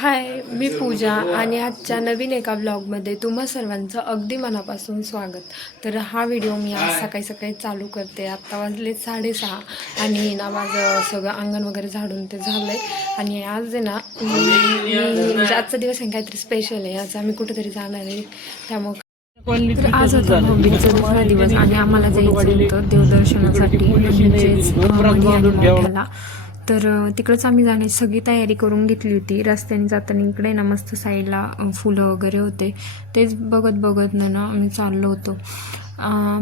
हाय, मी पूजा आणि आजच्या नवीन एका ब्लॉगमध्ये तुम्हा सर्वांचं अगदी मनापासून स्वागत. तर हा व्हिडिओ मी आज सकाळी सकाळी चालू करते. आत्ता वाजले 6:30 आणि ना माझं सगळं अंगण वगैरे झाडून ते झालं आहे. आणि आज आहे ना म्हणजे आजचा दिवस आहे काहीतरी स्पेशल आहे. आज आम्ही कुठेतरी जाणार आहे. त्यामुळे तर आज होता भाऊबीजेचा दुसरा दिवस आणि आम्हाला जायचं होतं देवदर्शनासाठी म्हणजेच मधी आणि मोठ्याला. तर तिकडंच आम्ही जाण्याची सगळी तयारी करून घेतली होती. रस्त्याने जाताना इकडे ना मस्त साईडला फुलं वगैरे होते, तेच बघत बघत ना आम्ही चाललो होतो.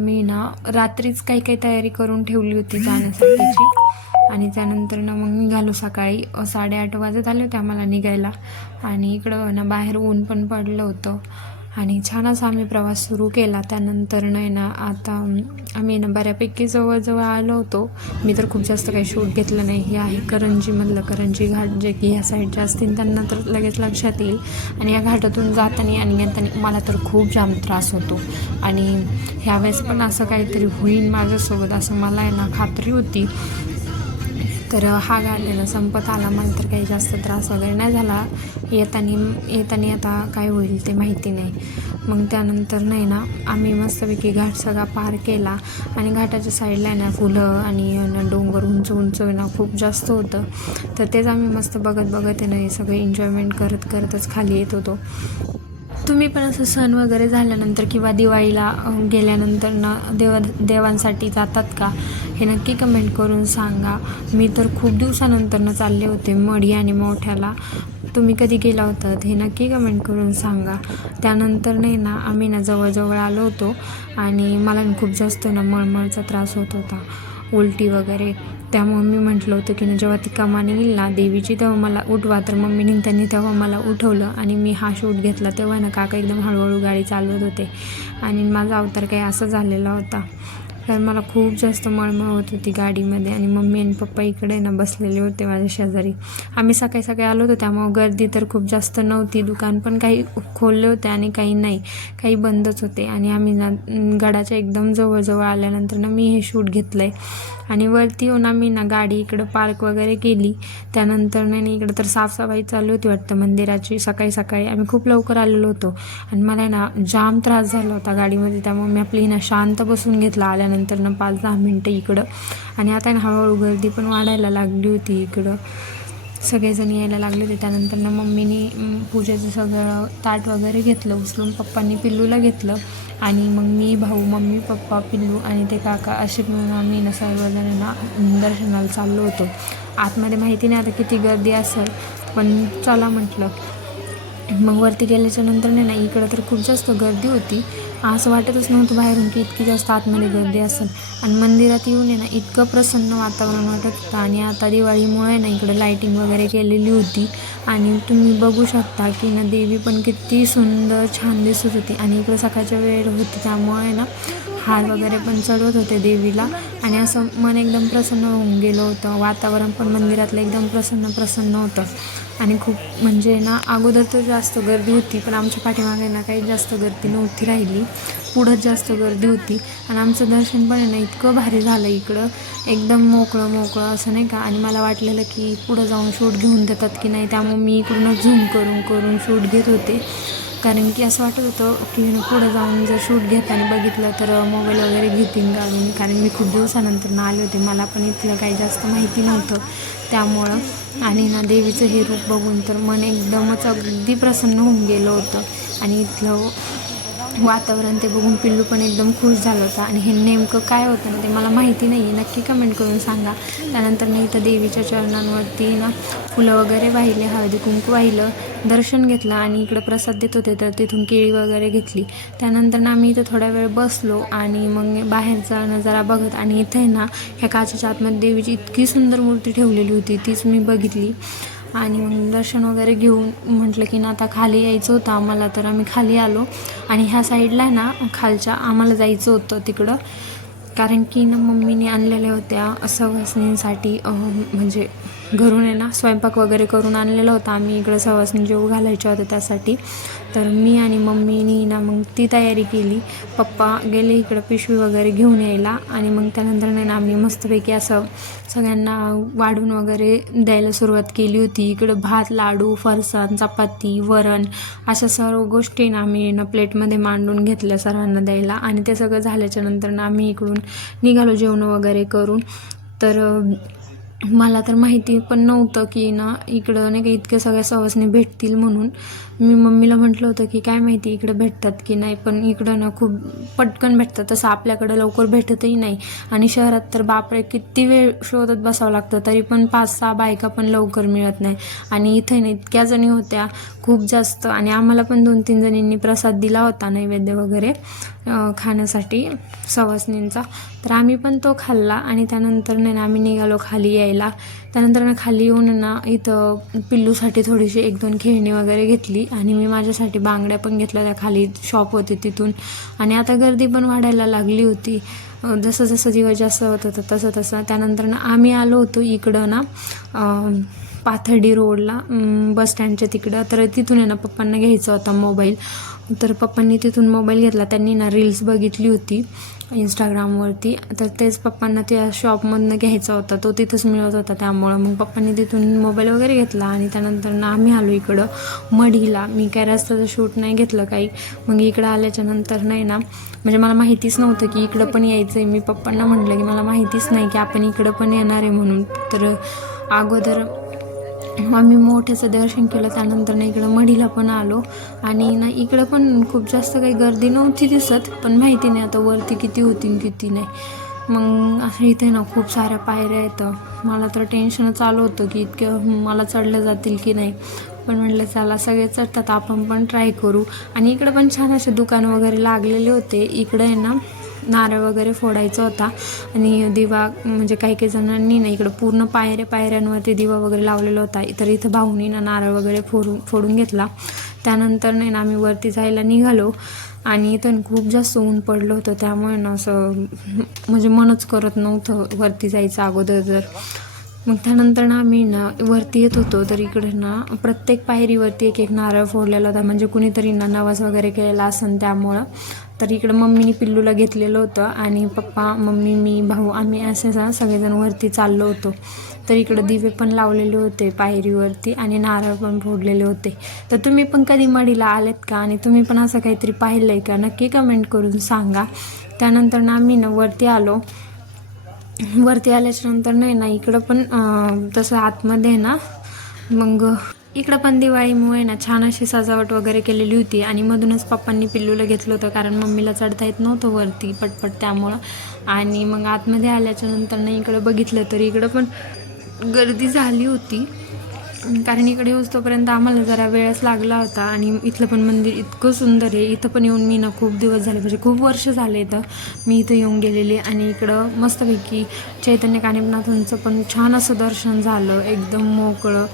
मी ना रात्रीच काही काही तयारी करून ठेवली होती जाण्यासाठीची. आणि त्यानंतर ना मग निघालो. सकाळी 8:30 वाजत आले होते आम्हाला निघायला. आणि इकडं ना बाहेर ऊन पण पडलं होतं आणि छान असा आम्ही प्रवास सुरू केला. त्यानंतर नाही ना आता आम्ही ना बऱ्यापैकी जवळजवळ आलो होतो. मी तर खूप जास्त काही शूट घेतलं नाही. हे आहे करंजीमधलं करंजी घाट, जे की ह्या साईडचे असतील त्यांना तर लगेच लक्षात येईल. आणि या घाटातून जाताना आणि येताना मला तर खूप जाम त्रास होतो. आणि ह्यावेळेस पण असं काहीतरी होईल माझ्यासोबत असं मला आहे ना खात्री होती. तर हा घाट आहे ना संपत आला. मला तर काही जास्त त्रास वगैरे नाही झाला. येताना आता काय होईल ते माहिती नाही. मग त्यानंतर नाही ना आम्ही मस्तपैकी घाट सगळा पार केला. आणि घाटाच्या साईडला आहे ना फुलं आणि डोंगर उंच उंच ना खूप जास्त होतं. तर तेच आम्ही मस्त बघत बघत आहे ना हे सगळं एन्जॉयमेंट करतच खाली येत होतो. तुम्ही पण असं सण वगैरे झाल्यानंतर किंवा दिवाळीला गेल्यानंतर ना देवांसाठी जातात का, हे नक्की कमेंट करून सांगा. मी तर खूप दिवसानंतर चालले होते मढी आणि मोठ्याला. तुम्ही कधी गेला होतात हे नक्की कमेंट करून सांगा. त्यानंतर नाही ना आम्ही ना जवळजवळ आलो होतो. आणि मला खूप जास्त ना मळमळचा त्रास होत होता, उलटी वगैरे. त्यामुळे मी म्हटलं होतं की जेव्हा ती कमानी येईल ना देवीची तेव्हा मला उठवा. तर मम्मी निघताना तेव्हा मला उठवलं आणि मी हा शूट घेतला. तेव्हा ना काका एकदम हळूहळू गाडी चालवत होते आणि माझा अवतार काही असा झालेला होता. तर मला खूप जास्त मळमळ होत होती गाडीमध्ये. आणि मम्मी आणि पप्पा इकडे ना बसलेले होते माझ्या शेजारी. आम्ही सकाळी सकाळी आलो होतो त्यामुळं गर्दी तर खूप जास्त नव्हती. दुकान पण काही खोलले होते आणि काही नाही, काही बंदच होते. आणि आम्ही ना गडाच्या एकदम जवळजवळ आल्यानंतर ना मी हे शूट घेतलं आहे. आणि वरती येऊन आम्ही ना गाडी इकडं पार्क वगैरे केली. त्यानंतर नाही इकडं तर साफसफाई चालू होती वाटतं मंदिराची. सकाळी सकाळी आम्ही खूप लवकर आलेलो होतो आणि मला ना जाम त्रास झाला होता गाडीमध्ये. त्यामुळे मी आपली ना शांत बसून घेतला आल्यानंतर ना 5-10 मिनटं इकडं. आणि आता ना हळूहळू गर्दी पण वाढायला लागली होती इकडं, सगळेजण यायला लागले होते. त्यानंतर ना मम्मीने पूजेचं सगळं ताट वगैरे घेतलं उचलून, पप्पांनी पिल्लूला घेतलं. आणि मग मी, भाऊ, मम्मी, पप्पा, पिल्लू आणि ते काका असे मिळून आम्ही ना सर्वजणांना दर्शनाला चाललो होतो. आतमध्ये माहिती नाही आता किती गर्दी असेल, पण चला म्हटलं. मग वरती गेल्याच्या नंतर नाही ना इकडं तर खूप जास्त गर्दी होती. असं वाटतच नव्हतं बाहेरून की इतकी जास्त आतमध्ये गर्दी असेल. आणि मंदिरात येऊन आहे ना इतकं प्रसन्न वातावरण वाटत होतं. आणि आता दिवाळीमुळे ना इकडं लाईटिंग वगैरे केलेली होती. आणि तुम्ही बघू शकता की ना देवी पण किती सुंदर छान दिसत होती. आणि इकडं सकाळच्या वेळ होती त्यामुळे ना हार वगैरे पण चढवत होते देवीला. आणि असं मन एकदम प्रसन्न होऊन गेलं होतं. वातावरण पण मंदिरातलं एकदम प्रसन्न होतं. आणि खूप म्हणजे ना अगोदर तर जास्त गर्दी होती, पण आमच्या पाठीमागे ना काही जास्त गर्दी नव्हती राहिली. पुढंच जास्त गर्दी होती. आणि आमचं दर्शन पण आहे ना इतकं भारी झालं इकडं, एकदम मोकळं असं नाही का. आणि मला वाटलेलं की पुढं जाऊन शूट घेऊन देतात की नाही, त्यामुळे मी इकडूनच झूम करून शूट घेत होते. कारण की असं वाटत होतं की पुढं जाऊन जर शूट घेताना बघितलं तर मोबाईल वगैरे घेतील काढून. कारण मी खूप दिवसानंतर ना आले होते, मला पण इथलं काही जास्त माहिती नव्हतं त्यामुळं. आणि ना देवीचं हे रूप बघून तर मन एकदमच अगदी प्रसन्न होऊन गेलं होतं. आणि इथलं वातावरण ते बघून पिल्लू पण एकदम खुश झालं होतं. आणि हे नेमकं काय होतं ना ते मला माहिती नाही आहे, नक्की कमेंट करून सांगा. त्यानंतर मी इथं देवीच्या चरणांवरती ना फुलं वगैरे वाहिले, हळदी कुंकू वाहिलं, दर्शन घेतलं. आणि इकडं प्रसाद देत होते तर तिथून केळी वगैरे घेतली. त्यानंतर ना आम्ही इथं थोड्या वेळ बसलो आणि मग बाहेरचा नजारा बघत. आणि इथे ना ह्या काचेच्या आतमध्ये देवीची इतकी सुंदर मूर्ती ठेवलेली होती, तीच मी बघितली. आणि मग दर्शन वगैरे घेऊन म्हटलं की ना आता खाली यायचं होतं आम्हाला, तर आम्ही खाली आलो. आणि ह्या साईडला ना खालच्या आम्हाला जायचं होतं तिकडं, कारण की ना मम्मीने आणलेल्या होत्या सवासणींसाठी म्हणजे घरून आहे ना स्वयंपाक वगैरे करून आणलेला होता आम्ही इकडं सवासणी जेवू घालायच्या होत्या त्यासाठी. तर मी आणि मम्मीनी ना मग ती तयारी केली. पप्पा गेले इकडं पिशवी वगैरे घेऊन यायला आणि मग त्यानंतर नाही ना आम्ही मस्तपैकी असं सगळ्यांना वाढून वगैरे द्यायला सुरुवात केली होती. इकडं भात, लाडू, फरसाण, चपाती, वरण अशा सर्व गोष्टी ना आम्ही ना प्लेटमध्ये मांडून घेतल्या सर्वांना द्यायला. आणि ते सगळं झाल्याच्या नंतर ना आम्ही इकडून निघालो जेवण वगैरे करून. तर मला तर माहिती पण नव्हतं की ना इकडं नाही का इतक्या सगळ्या सवासणी भेटतील म्हणून. मी मम्मीला म्हटलं होतं की काय माहिती इकडं भेटतात की नाही, पण इकडं ना खूप पटकन भेटतात, तसं आपल्याकडं लवकर भेटतही नाही. आणि शहरात तर बापरे किती वेळ शोधत बसावं लागतं, तरी पण 5-6 बायका पण लवकर मिळत नाही. आणि इथे ना इतक्या जणी होत्या खूप जास्त, आणि आम्हाला पण 2-3 जणींनी प्रसाद दिला होता नैवेद्य वगैरे खाण्यासाठी सवासणींचा. तर आम्ही पण तो खाल्ला आणि त्यानंतर नाही ना आम्ही निघालो खाली यायला. त्यानंतर ना खाली येऊन ना इथं पिल्लूसाठी थोडीशी 1-2 खेळणी वगैरे घेतली आणि मी माझ्यासाठी बांगड्या पण घेतल्या. त्या खाली शॉप होते तिथून. आणि आता गर्दी पण वाढायला लागली होती जसं जसं दिवस जास्त होत होतं तसं तसं. त्यानंतर ना आम्ही आलो होतो इकडं ना पाथर्डी रोडला बस स्टँडच्या तिकडं. तर तिथून आहे ना पप्पांना घ्यायचा होता मोबाईल. तर पप्पांनी तिथून मोबाईल घेतला. त्यांनी ना रील्स बघितली होती इंस्टाग्रामवरती, तर तेच पप्पांना त्या शॉपमधनं घ्यायचा होता, तो तिथंच मिळत होता. त्यामुळं मग पप्पांनी तिथून मोबाईल वगैरे घेतला. आणि त्यानंतर ना आम्ही आलो इकडं मढीला. मी काय रस्त्याचं शूट नाही घेतलं काही. मग इकडं आल्याच्या नंतर नाही ना म्हणजे मला माहितीच नव्हतं की इकडं पण यायचं आहे. मी पप्पांना म्हटलं की मला माहितीच नाही की आपण इकडं पण येणार आहे म्हणून. तर अगोदर आम्ही मोठ्याचं दर्शन केलं. त्यानंतर ना इकडं मढीला पण आलो. आणि ना इकडं पण खूप जास्त काही गर्दी नव्हती दिसत, पण माहिती नाही आता वरती किती होती किती नाही. मग असं इथे ना खूप साऱ्या पायऱ्या येतं. मला तर टेन्शनच आलं होतं की इतक्या मला चढल्या जातील की नाही, पण म्हटलं चला सगळे चढतात आपण पण ट्राय करू. आणि इकडं पण छान असे दुकान वगैरे लागलेले होते. इकडं आहे ना नारळ वगैरे फोडायचा होता आणि दिवा म्हणजे काही काही जणांनी ना इकडं पूर्ण पायऱ्यांवरती दिवा वगैरे लावलेला होता. तर इथं भाऊनी ना नारळ वगैरे फोडून घेतला. त्यानंतर नाही ना आम्ही वरती जायला निघालो. आणि इथं खूप जास्त ऊन पडलं होतं, त्यामुळे ना असं म्हणजे मनच करत नव्हतं वरती जायचं अगोदर जर. मग त्यानंतर ना आम्ही ना वरती येत होतो. तर इकडे ना प्रत्येक पायरीवरती एक नारळ फोडलेला होता, म्हणजे कुणीतरी ना नवस वगैरे केलेला असेल त्यामुळं. तर इकडं मम्मीने पिल्लूला घेतलेलं होतं आणि पप्पा, मम्मी, मी, भाऊ आम्ही असे सगळेजण वरती चाललो होतो. तर इकडं दिवे पण लावलेले होते पायरीवरती आणि नारळ पण फोडलेले होते. तर तुम्ही पण कधी मढीला आलेत का आणि तुम्ही पण असं काहीतरी पाहिलं आहे का, नक्की कमेंट करून सांगा. त्यानंतर ना आम्ही ना वरती आलो. वरती आल्याच्या नंतर नाही ना इकडं पण तसं आतमध्ये ना मग इकडं पण दिवाळीमुळे ना छान अशी सजावट वगैरे केलेली होती. आणि मधूनच पप्पांनी पिल्लूला घेतलं होतं कारण मम्मीला चढता येत नव्हतं वरती पटपट त्यामुळं. आणि मग आतमध्ये आल्याच्या नंतर ना इकडं बघितलं तर इकडं पण गर्दी झाली होती, कारण इकडे येऊस्तोपर्यंत आम्हाला जरा वेळच लागला होता. आणि इथलं पण मंदिर इतकं सुंदर आहे. इथं पण येऊन मी ना खूप दिवस झाले, म्हणजे खूप वर्ष झाले इथं मी इथं येऊन गेलेली. आणि इकडं मस्तपैकी चैतन्य कानिफनाथांचं पण छान असं दर्शन झालं, एकदम मोकळं.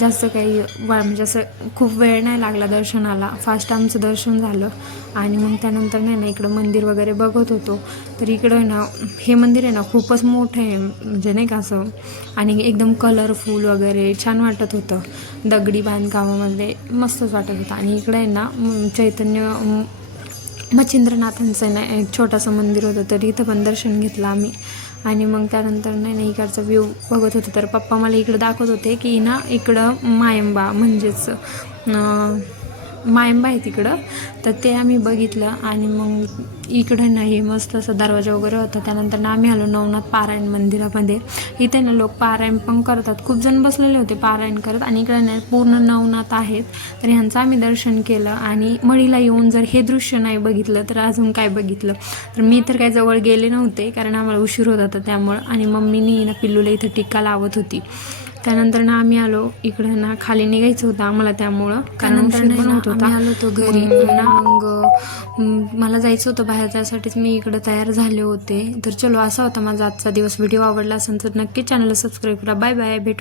जास्त काही म्हणजे असं खूप वेळ नाही लागला दर्शनाला, फास्ट आमचं दर्शन झालं. आणि मग त्यानंतर नाही ना इकडं मंदिर वगैरे बघत होतो. तर इकडं ना हे मंदिर आहे ना खूपच मोठं आहे, म्हणजे नाही का असं, आणि एकदम कलरफुल वगैरे छान वाटत होतं. दगडी बांधकामामध्ये मस्तच वाटत होतं. आणि इकडे आहे ना चैतन्य मच्छिंद्रनाथांचं ना एक छोटंसं मंदिर होतं, तर इथं पण दर्शन घेतलं आम्ही. आणि मग त्यानंतर नाही इकडचा व्ह्यू बघत होते. तर पप्पा मला इकडं दाखवत होते की ना इकडं मायंबा म्हणजेच मायंबा आहे तिकडं. तर ते आम्ही बघितलं. आणि मग इकडं ना हे मस्त असं दरवाजा वगैरे होता. त्यानंतर ना आम्ही आलो नवनाथ पारायण मंदिरामध्ये. इथे ना लोक पारायण पण करतात, खूप जण बसलेले होते पारायण करत. आणि इकडे ना पूर्ण नवनाथ आहेत, तर ह्यांचं आम्ही दर्शन केलं. आणि मढीला येऊन जर हे दृश्य नाही बघितलं तर अजून काय बघितलं. तर मी तर काही जवळ गेले नव्हते कारण आम्हाला उशीर होत होता त्यामुळं. आणि मम्मीनी ना पिल्लूला इथं टिक्का लावत होती. त्यानंतर ना आम्ही आलो इकडं ना खाली निघायचं होतं आम्हाला त्यामुळं, कारण उशीर पण होत होता. आलो होतो घरी ना, मग मला जायचं होतं बाहेर, त्यासाठीच मी इकडं तयार झाले होते. तर चलो असा होता माझा आजचा दिवस. व्हिडिओ आवडला असेल तर नक्की चॅनलला सबस्क्राईब करा. बाय बाय, भेटू.